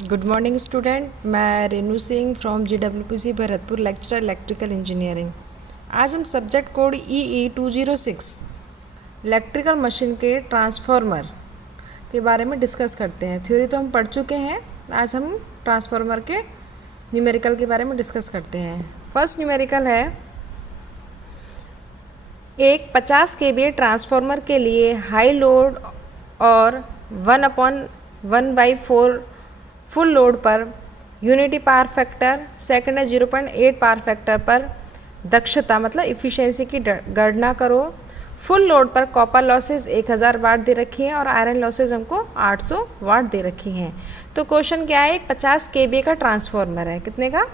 Good morning student. मैं Renu Singh from GWPC Bharatpur, lecturer electrical engineering. आज हम subject code EE206 electrical machine के transformer के बारे में डिस्कस करते हैं। थ्योरी तो हम पढ़ चुके हैं, आज हम ट्रांसफार्मर के न्यूमेरिकल के बारे में डिस्कस करते हैं। फर्स्ट न्यूमेरिकल है, एक 50 kVA ट्रांसफार्मर के लिए हाई लोड और 1/1/4 फुल लोड पर यूनिटी पावर फैक्टर, सेकंड है 0.8 पावर फैक्टर पर दक्षता मतलब इफ़िशियंसी की गणना करो। फुल लोड पर कॉपर लॉसेज 1000 वाट दे रखी है और आयरन लॉसेज हमको 800 वाट दे रखी हैं। तो क्वेश्चन क्या है, एक 50 kVA का ट्रांसफार्मर है, कितने का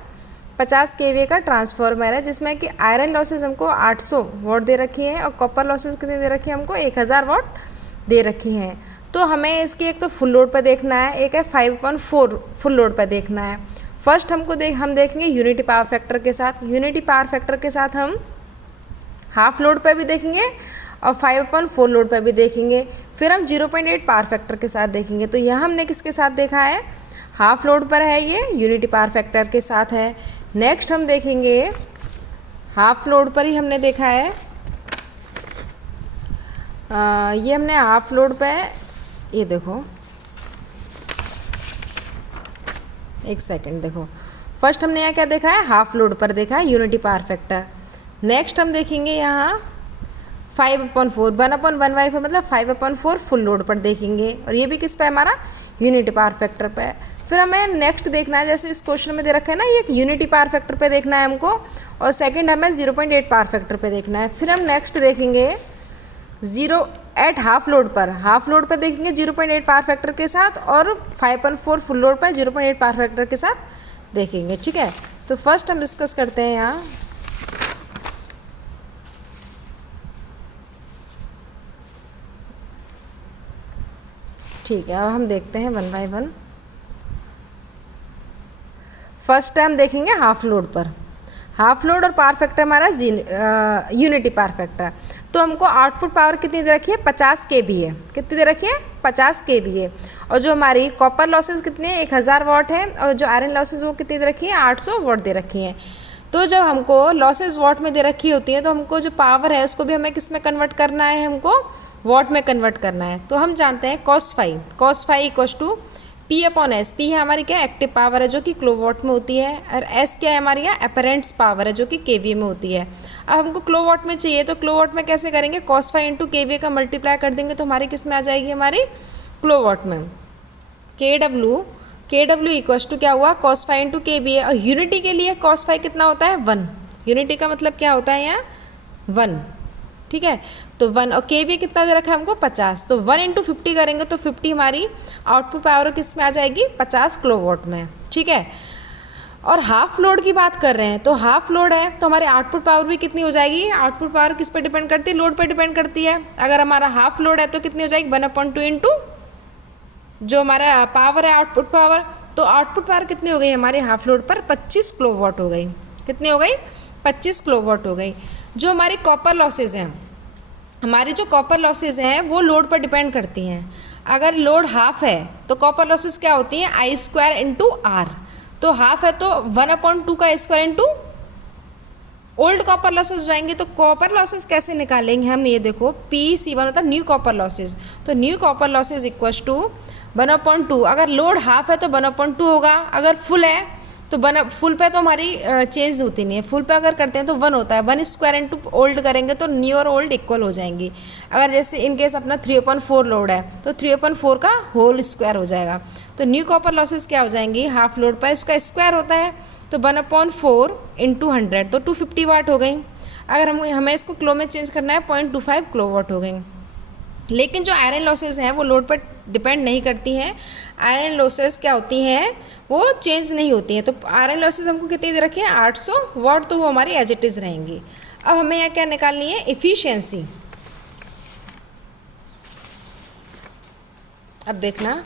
50 kVA का ट्रांसफार्मर है जिसमें कि आयरन लॉसेज हमको 800 वाट दे रखी है और कॉपर लॉसेज कितनी दे रखी है हमको 1000 वाट दे रखी हैं। तो हमें इसकी एक तो फुल लोड पर देखना है, एक है 5/4 फुल लोड पर देखना है। फर्स्ट हम देखेंगे यूनिटी पावर फैक्टर के साथ। यूनिटी पावर फैक्टर के साथ हम हाफ लोड पर भी देखेंगे और 5/4 लोड पर भी देखेंगे। फिर हम 0.8 पावर फैक्टर के साथ देखेंगे। तो यह हमने किसके साथ देखा है, हाफ लोड पर है, ये यूनिटी पावर फैक्टर के साथ है। नेक्स्ट हम देखेंगे हाफ लोड पर ही हमने देखा है, ये हमने हाफ लोड पे, ये देखो एक सेकंड देखो, फर्स्ट हमने यहाँ क्या देखा है, हाफ लोड पर देखा है यूनिटी पावर फैक्टर। नेक्स्ट हम देखेंगे यहाँ 5/4 1/1/4 मतलब 5/4 फुल लोड पर देखेंगे और ये भी किस पे हमारा यूनिटी पावर फैक्टर पे। फिर हमें नेक्स्ट देखना है, जैसे इस क्वेश्चन में दे रखा है ना, ये यूनिटी पावर फैक्टर पे देखना है हमको और सेकंड हमें 0.8 पावर फैक्टर पे देखना है। फिर हम नेक्स्ट देखेंगे 0 हाफ लोड पर देखेंगे 0.8 पावर फैक्टर के साथ और 5/4 फुल लोड पर 0.8 पावर फैक्टर के साथ देखेंगे। ठीक है, तो फर्स्ट हम डिस्कस करते हैं यहाँ ठीक है। अब हम देखते हैं 1 बाय 1। फर्स्ट हम देखेंगे हाफ लोड पर। हाफ लोड और पावर फैक्टर हमारा यूनिटी पावर फैक्टर। तो हमको आउटपुट पावर कितनी दे रखी है, 50 kVA। कितनी दे रखी है, 50 kVA। और जो हमारी कॉपर लॉसेज कितनी है, 1000 वाट है और जो आयरन लॉसेज वो कितनी दे रखी है, 800 वाट दे रखी हैं। तो जब हमको लॉसेज वाट में दे रखी होती है तो हमको जो पावर है उसको भी हमें किस में कन्वर्ट करना है, हमको वाट में कन्वर्ट करना है। तो हम जानते हैं cos phi equals to P/S। P है हमारी क्या, एक्टिव पावर है जो कि किलोवाट में होती है, और S क्या है हमारी क्या, अपरेंट्स पावर है जो कि kVA में होती है। अब हमको किलोवाट में चाहिए तो किलोवाट में कैसे करेंगे, cos फाई इंटू kVA का मल्टीप्लाई कर देंगे तो हमारी किस में आ जाएगी, हमारी किलोवाट में। KW इक्वस टू क्या हुआ, cos फाई इंटू kVA। और यूनिटी के लिए cos फाई कितना होता है, 1। यूनिटी का मतलब क्या होता है यहाँ, 1। ठीक है, तो 1 और kVA कितना दे रखा है हमको, 50। तो 1 × 50 करेंगे तो 50 हमारी आउटपुट पावर किस में आ जाएगी, 50 किलोवाट में। ठीक है, और हाफ लोड की बात कर रहे हैं तो हाफ लोड है तो हमारी आउटपुट पावर भी कितनी हो जाएगी, आउटपुट पावर किस पे डिपेंड करती है, लोड पे डिपेंड करती है। अगर हमारा हाफ लोड है तो कितनी हो जाएगी, 1/2 इंटू जो हमारा पावर है आउटपुट पावर। तो आउटपुट पावर कितनी हो गई हमारे हाफ लोड पर, 25 किलोवाट हो गई। कितनी हो गई, 25 किलोवाट हो गई। जो हमारी कॉपर लॉसेज हैं, हमारी जो कॉपर लॉसेज हैं वो लोड पर डिपेंड करती हैं। अगर लोड हाफ है तो कॉपर लॉसेज क्या होती हैं, I² × R। तो हाफ है तो 1/2 का I² into old copper losses जाएंगे। तो कॉपर लॉसेज कैसे निकालेंगे हम, ये देखो PC1 मतलब न्यू कॉपर लॉसेज। तो new copper losses equals to 1/2। अगर लोड हाफ है तो 1/2 होगा, अगर फुल है तो फुल पे तो हमारी चेंज होती नहीं है, फुल पे अगर करते हैं तो 1 होता है। 1² इंटू ओल्ड करेंगे तो न्यू और ओल्ड इक्वल हो जाएंगी। अगर जैसे इनकेस अपना 3/4 लोड है तो 3/4 का होल स्क्वायर हो जाएगा। तो न्यू कॉपर लॉसेज क्या हो जाएंगी, हाफ लोड पर इसका स्क्वायर होता है तो 1/4 × 100 तो 250 वाट हो गई। अगर हमें इसको किलो में चेंज करना है 0.25 किलोवाट हो गई। लेकिन जो आयरन लॉसेज हैं वो लोड पर डिपेंड नहीं करती हैं। आयरन लॉसेज क्या होती हैं, वो चेंज नहीं होती हैं। तो आयरन लॉसेज हमको कितनी दे रखी है, 800 वाट, तो वो हमारी एज इट इज़ रहेंगी। अब हमें यहाँ क्या निकालनी है, इफ़िशियंसी। अब देखना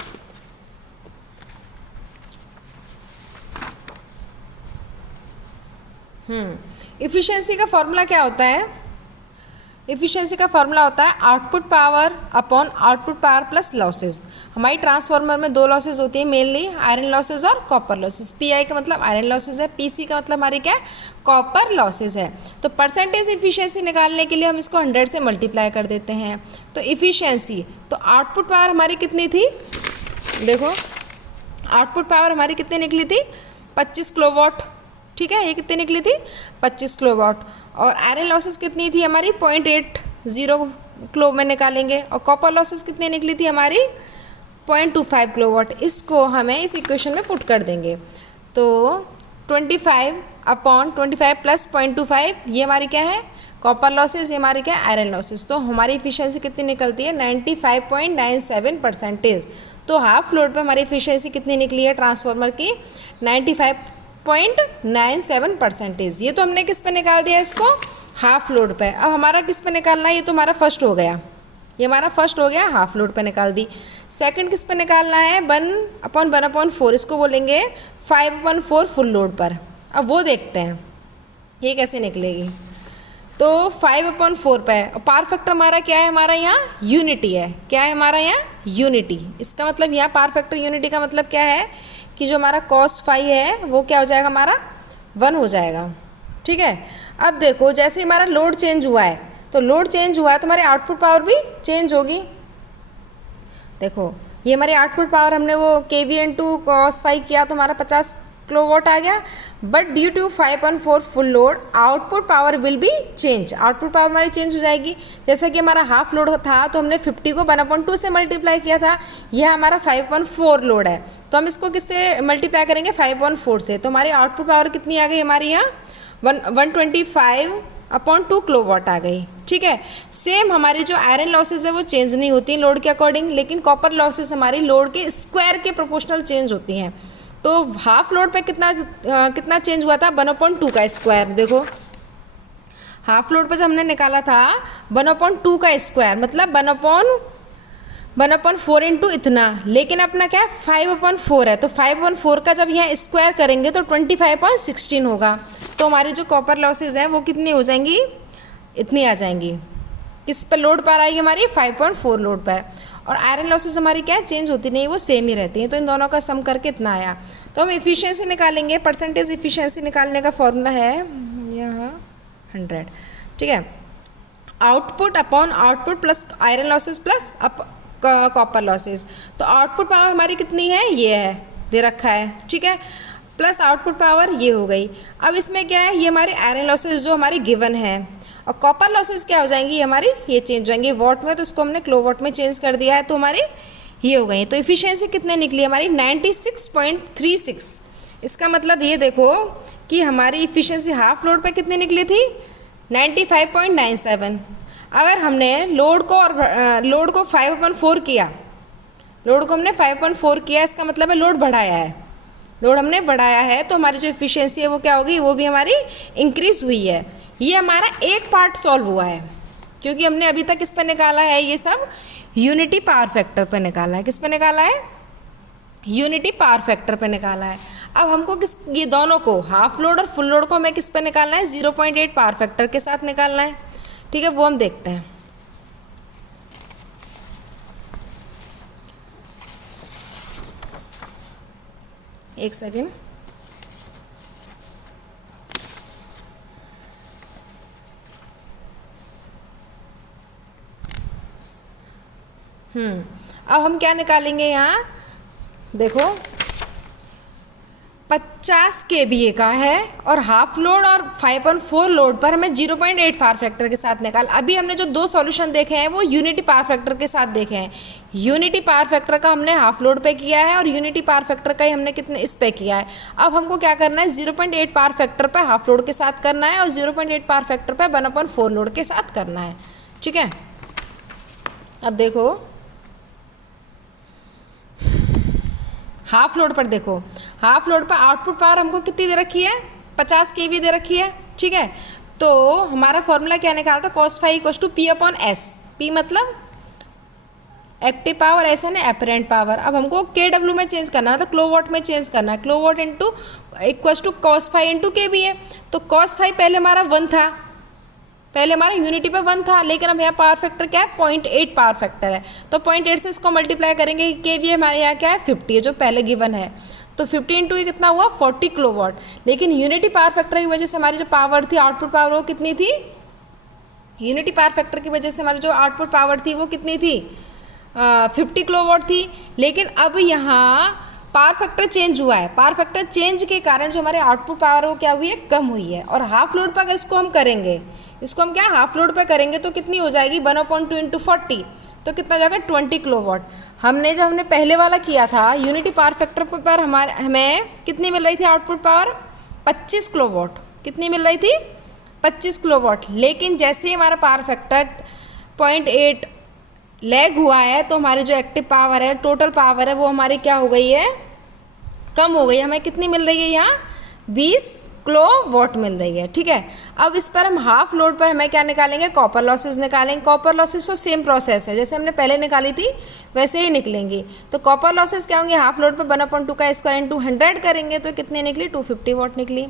इफ़िशियंसी का फॉर्मूला क्या होता है, इफ़िशियंसी का फॉर्मूला होता है output power upon output power plus losses. हमारी ट्रांसफार्मर में दो लॉसेज होती हैं मेनली, आयरन लॉसेज और कॉपर लॉसेज। पीआई का मतलब आयरन लॉसेज है, पीसी का मतलब हमारी क्या है, कॉपर लॉसेज है। तो परसेंटेज इफ़िशियंसी निकालने के लिए हम इसको 100 से मल्टीप्लाई कर देते हैं। तो इफ़िशियंसी, तो आउटपुट पावर हमारी कितनी थी, देखो आउटपुट पावर हमारी कितनी निकली थी, 25 किलोवाट। ठीक है, ये कितनी निकली थी, 25 किलोवाट। और आयरन लॉसेस कितनी थी हमारी, 0.80 किलो में निकालेंगे। और कॉपर लॉसेस कितनी निकली थी हमारी, 0.25 किलोवाट। इसको हमें इस इक्वेशन में पुट कर देंगे। तो 25/25 प्लस 0.25 ये हमारी क्या है, कॉपर लॉसेस, ये हमारी क्या है, आयरन लॉसेस। तो हमारी इफिशियंसी कितनी निकलती है, 95.97%। तो हाफ लोड पे हमारी इफिशियंसी कितनी निकली है ट्रांसफार्मर की, 95.97%। ये तो हमने किस पे निकाल दिया इसको, हाफ लोड पे। अब हमारा किस पे निकालना है, ये तो हमारा फर्स्ट हो गया, ये हमारा फर्स्ट हो गया, हाफ लोड पे निकाल दी। सेकंड किस पे निकालना है, 1/1/4, इसको बोलेंगे 5/4 फुल लोड पर। अब वो देखते हैं ये कैसे निकलेगी। तो 5/4 पे, और पावर फैक्टर हमारा क्या है, हमारा यहाँ यूनिटी है। क्या है हमारा यहाँ, यूनिटी। इसका मतलब यहाँ पावर फैक्टर यूनिटी का मतलब क्या है कि जो हमारा cos फाई है वो क्या हो जाएगा, हमारा 1 हो जाएगा। ठीक है, अब देखो जैसे हमारा लोड चेंज हुआ है, तो लोड चेंज हुआ है तो हमारी आउटपुट पावर भी चेंज होगी। देखो ये हमारी आउटपुट पावर, हमने वो KV × cos फाई किया तो हमारा 50 किलोवाट आ गया। But due to 5/4 full load output power will be change, output power हमारी चेंज हो जाएगी। जैसा कि हमारा हाफ लोड था तो हमने 50 को 1/2 से मल्टीप्लाई किया था, यह हमारा 5/4 लोड है। तो हम इसको किससे मल्टीप्लाई करेंगे, 5/4 से। तो हमारी आउटपुट पावर कितनी आ गई हमारी यहाँ, 125/2 किलोवाट आ गई। ठीक है, सेम हमारी जो आयरन लॉसेज है वो चेंज नहीं होती लोड के अकॉर्डिंग, लेकिन कॉपर लॉसेज हमारी लोड के स्क्वायर के प्रोपोर्शनल चेंज होती हैं। तो हाफ लोड पे कितना चेंज हुआ था, 1/2 का स्क्वायर। देखो हाफ लोड पे जब हमने निकाला था 1/2 का स्क्वायर, मतलब 1/4 इंटू इतना, लेकिन अपना क्या है 5/4 है। तो 5/4 का जब यहाँ स्क्वायर करेंगे तो 25.16 होगा। तो हमारी जो कॉपर लॉसेज हैं वो कितनी हो जाएंगी, इतनी आ जाएंगी। किस पर लोड पर आएगी हमारी, 5/4 लोड पर। और आयरन लॉसेस हमारी क्या है, चेंज होती नहीं, वो सेम ही रहती हैं। तो इन दोनों का सम करके इतना आया। तो हम इफ़िशियंसी निकालेंगे, परसेंटेज इफ़िशियंसी निकालने का फॉर्मूला है यहाँ 100। ठीक है, output upon output plus iron losses plus copper losses. तो आउटपुट पावर हमारी कितनी है, ये है, दे रखा है। ठीक है, प्लस आउटपुट पावर ये हो गई। अब इसमें क्या है, ये हमारी आयरन लॉसेस जो हमारी गिवन है, और कॉपर लॉसेस क्या हो जाएंगी हमारी, ये चेंज हो जाएंगी वॉट में, तो उसको हमने किलोवाट में चेंज कर दिया है, तो हमारी ये हो गई। तो इफ़िशियंसी कितने निकली हमारी, 96.36। इसका मतलब ये देखो कि हमारी इफ़िशियंसी हाफ लोड पे कितनी निकली थी, 95.97। अगर हमने लोड को 5/4 किया, लोड को हमने 5/4 किया, इसका मतलब है लोड बढ़ाया है, लोड हमने बढ़ाया है, तो हमारी जो इफ़िशियंसी है वो क्या होगी, वो भी हमारी इंक्रीज़ हुई है। ये हमारा एक पार्ट सॉल्व हुआ है, क्योंकि हमने अभी तक किस पे निकाला है, ये सब यूनिटी पावर फैक्टर पे निकाला है। किस पे निकाला है, यूनिटी पावर फैक्टर पे निकाला है। अब हमको ये दोनों को, हाफ लोड और फुल लोड को हमें किस पे निकालना है, 0.8 पावर फैक्टर के साथ निकालना है। ठीक है, वो हम देखते हैं। एक सेकेंड, अब हम क्या निकालेंगे यहाँ, देखो 50 kVA का है और हाफ लोड और 5/4 लोड पर हमें 0.8 पावर फैक्टर के साथ निकाल। अभी हमने जो दो सॉल्यूशन देखे हैं वो यूनिटी पावर फैक्टर के साथ देखे हैं। यूनिटी पावर फैक्टर का हमने हाफ लोड पे किया है और यूनिटी पावर फैक्टर का ही हमने कितने इस पे किया है। अब हमको क्या करना है, 0.8 पावर फैक्टर पे हाफ लोड के साथ करना है और 0.8 पावर फैक्टर पे 1/4 लोड के साथ करना है। ठीक है, अब देखो हाफ लोड पर, देखो हाफ लोड पर आउटपुट पावर हमको कितनी दे रखी है, 50 kV दे रखी है। ठीक है, तो हमारा फॉर्मूला क्या निकालता, cos फाई = P/S। P मतलब एक्टिव पावर, S है ना एपरेंट पावर। अब हमको KW में चेंज करना है, तो किलोवाट में चेंज करना है। Kilowatt = cos phi × kVA। तो cos फाई पहले हमारा 1 था, पहले हमारा यूनिटी पे 1 था, लेकिन अब यहाँ पावर फैक्टर क्या है, 0.8 पावर फैक्टर है। तो 0.8 से इसको मल्टीप्लाई करेंगे, केवीए हमारे यहाँ क्या है 50 है, जो पहले गिवन है। तो 50 इंटू कितना हुआ 40 किलोवाट। लेकिन यूनिटी पावर फैक्टर की वजह से हमारी जो पावर थी, आउटपुट पावर, वो कितनी थी, यूनिटी पावर फैक्टर की वजह से हमारी जो आउटपुट पावर थी वो कितनी थी, 50 किलोवाट थी। लेकिन अब यहाँ पावर फैक्टर चेंज हुआ है, पावर फैक्टर चेंज के कारण जो हमारे आउटपुट पावर वो क्या हुई है, कम हुई है। और हाफ लोड पर अगर इसको हम करेंगे, इसको हम क्या हाफ लोड पे करेंगे तो कितनी हो जाएगी 1/2 इंटू 40, तो कितना हो जाएगा 20 किलोवाट। जब हमने पहले वाला किया था यूनिटी पावर फैक्टर पर हमें कितनी मिल रही थी आउटपुट पावर, 25 किलोवाट। कितनी मिल रही थी, 25 किलोवाट। लेकिन जैसे ही हमारा पावर फैक्टर 0.8 लैग हुआ है, तो हमारी जो एक्टिव पावर है, टोटल पावर है, वो हमारी क्या हो गई है, कम हो गई। हमें कितनी मिल रही है यहाँ 20 किलोवाट मिल रही है। ठीक है, अब इस पर हम हाफ लोड पर हमें क्या निकालेंगे, कॉपर लॉसेस निकालेंगे। कॉपर लॉसेस तो सेम प्रोसेस है, जैसे हमने पहले निकाली थी वैसे ही निकलेंगी। तो कॉपर लॉसेस क्या होंगे, हाफ लोड पर 1/2 का स्क्वायर इंटू 100 करेंगे तो कितनी निकली 250 वाट निकली।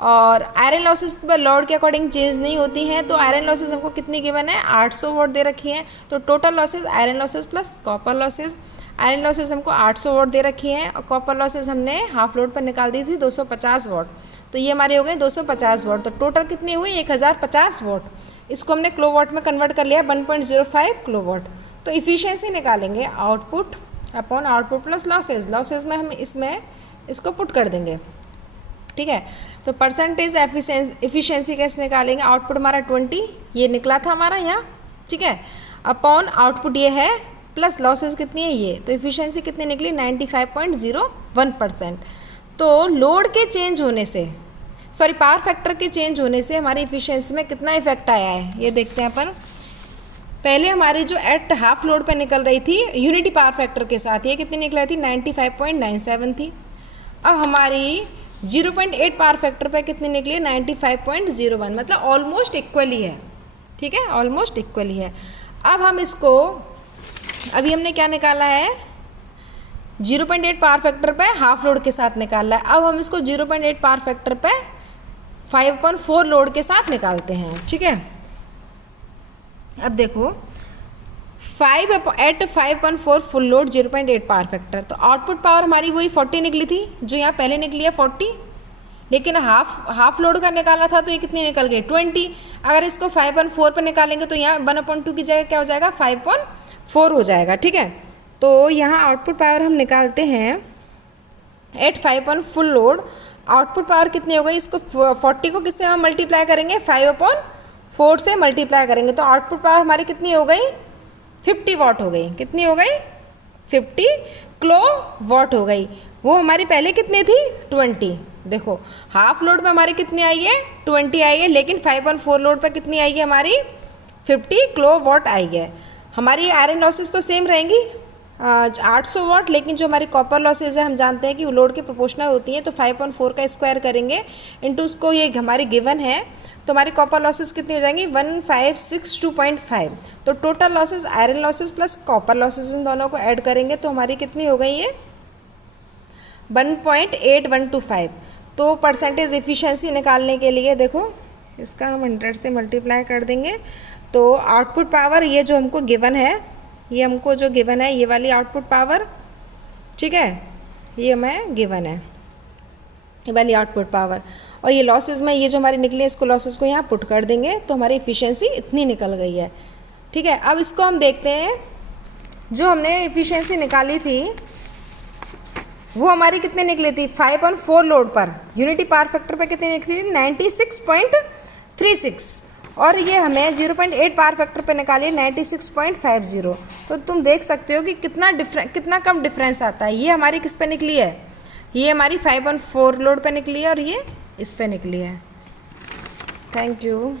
और आयरन लॉसेस पर लोड के अकॉर्डिंग चेंज नहीं होती हैं, तो आयरन लॉसेस हमको कितनी गिवन है 800 वाट दे रखी हैं। तो total losses iron losses plus copper losses, iron losses हमको 800 वाट दे रखी हैं और कॉपर लॉसेस हमने हाफ लोड पर निकाल दी थी 250 वाट। तो ये हमारे हो गए 250 वाट। तो टोटल कितनी हुई 1050 वाट। इसको हमने किलोवाट में कन्वर्ट कर लिया 1.05 किलोवाट। तो इफ़िशियंसी निकालेंगे output upon output plus losses. Losses में हम इसमें इसको पुट कर देंगे। ठीक है, तो परसेंटेज एफिशिएंसी कैसे निकालेंगे, आउटपुट हमारा 20 ये निकला था हमारा यहाँ। ठीक है, अपॉन आउटपुट ये है प्लस लॉसेज कितनी है ये, तो एफिशिएंसी कितनी निकली 95.01%। तो लोड के चेंज होने से, सॉरी पावर फैक्टर के चेंज होने से हमारी एफिशिएंसी में कितना इफेक्ट आया है ये देखते हैं अपन। पहले हमारी जो एट हाफ लोड पे निकल रही थी यूनिटी पावर फैक्टर के साथ, ये कितनी निकल रही थी 95.97 थी। अब हमारी 0.8 पावर फैक्टर पे कितनी निकली 95.01, मतलब ऑलमोस्ट इक्वली है। ठीक है, ऑलमोस्ट इक्वली है। अब हम इसको, अभी हमने क्या निकाला है 0.8 पावर फैक्टर पे हाफ लोड के साथ निकाला है। अब हम इसको 0.8 पावर फैक्टर पे 5/4 लोड के साथ निकालते हैं। ठीक है, अब देखो 5/4 फुल लोड 0.8 पावर फैक्टर, तो आउटपुट पावर हमारी वही 40 निकली थी जो यहाँ पहले निकली है 40, लेकिन हाफ लोड का निकाला था तो ये कितनी निकल गई 20। अगर इसको 5/4 पर निकालेंगे तो यहाँ 1/2 की जगह क्या हो जाएगा 5/4 हो जाएगा। ठीक है, तो यहाँ आउटपुट पावर हम निकालते हैं at 5 full load. Output power कितनी हो गई, इसको 40 को किससे हम मल्टीप्लाई करेंगे 5/4 से मल्टीप्लाई करेंगे, तो आउटपुट पावर हमारी कितनी हो गई 50 वाट हो गई। कितनी हो गई 50 किलो वाट हो गई। वो हमारी पहले कितनी थी 20। देखो हाफ लोड पे हमारी कितनी आई है 20 आई है, लेकिन 5/4 लोड पे कितनी आई है हमारी 50 किलो वाट आई है। हमारी आयरन लॉसेस तो सेम रहेंगी 800 वाट, लेकिन जो हमारी कॉपर लॉसेज है हम जानते हैं कि वो लोड के प्रोपोर्शनल होती हैं। तो 5/4 का स्क्वायर करेंगे इंटू उसको, ये हमारी गिवन है, तो हमारी कॉपर लॉसेस कितनी हो जाएंगी 1562.5। तो total losses iron losses plus copper losses in दोनों को ऐड करेंगे तो हमारी कितनी हो गई ये 1.8125। तो परसेंटेज एफिशिएंसी निकालने के लिए देखो इसका हम 100 से मल्टीप्लाई कर देंगे, तो आउटपुट पावर ये जो हमको गिवन है, ये हमको जो गिवन है ये वाली आउटपुट पावर, ठीक है, ये हमें गिवन है ये वाली आउटपुट पावर, और ये लॉसेस में ये जो हमारी निकली है इसको लॉसेस को यहाँ पुट कर देंगे तो हमारी एफिशिएंसी इतनी निकल गई है। ठीक है, अब इसको हम देखते हैं जो हमने एफिशिएंसी निकाली थी वो हमारी कितनी निकली थी 5/4 लोड पर यूनिटी पावर फैक्टर पर कितनी निकली थी 96.36, और ये हमें 0.8 पावर फैक्टर पर निकाली 96.50। तो तुम देख सकते हो कि कितना कम डिफरेंस आता है। ये हमारी किस पे निकली है, ये हमारी 5/4 लोड पे निकली है और ये इस पे निकली है। Thank you.